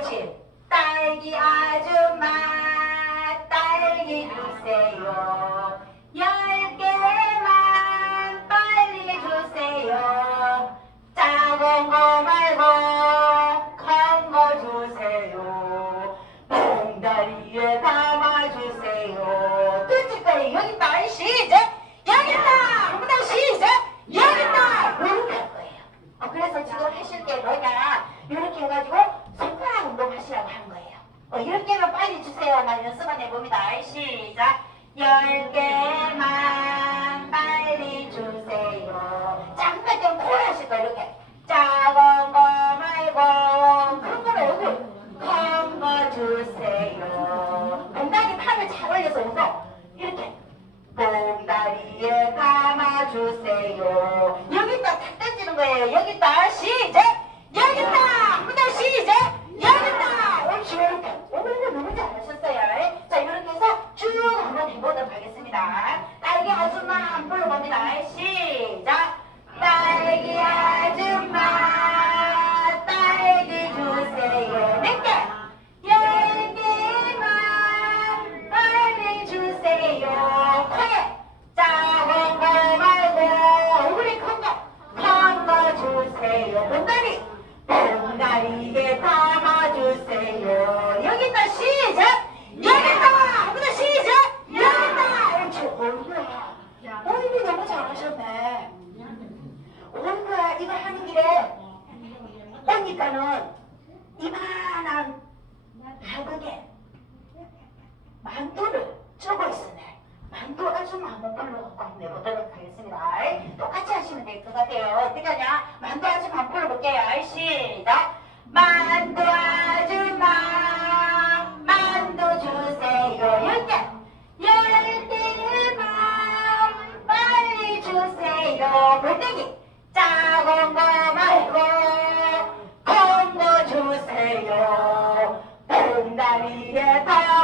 그렇지. 딸기 아줌마. 나 연습 한번 해봅니다. 시작. 10개만 빨리 주세요. 잠깐 좀 코를 거 이렇게. 작은 거 말고 큰 거로 여기 큰거 주세요. 몽다리 팔을 잘 올려서 웃어. 이렇게. 봉다리에 감아주세요. 여기다 탁 던지는 거예요. 여기다 시작. 여기다. 한번 시작. 아줌마 한 불러봅니다. 시 어이구 너무 잘하셨네. 어이구야 이거 하는 길에 보니까는 이만한 한국에 만두를 쪼고 있으네. 만두 한번 불러갖고 한번 내보도록 하겠습니다. 똑같이 하시면 될 것 같아요. 어떻게 하냐? 만두 아줌마 한번 불러볼게요. 시작. 만두 拜拜哦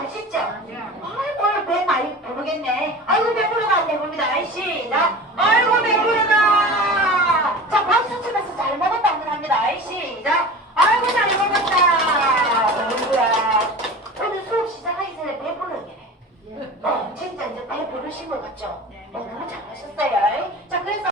안 쉽죠? 아이고 배 많이 부르겠네. 아이고 배부르다 배부르다. 시작 아이고 배부르다 자 박수 치면서 잘 먹었다. 합니다. 시작 아이고 잘 먹었다. 어이구야. 오늘 수업 시작하기 전에 배부르게 예. 어 진짜 이제 배부르신 것 같죠? 네. 어, 너무 잘하셨어요. 자 그래서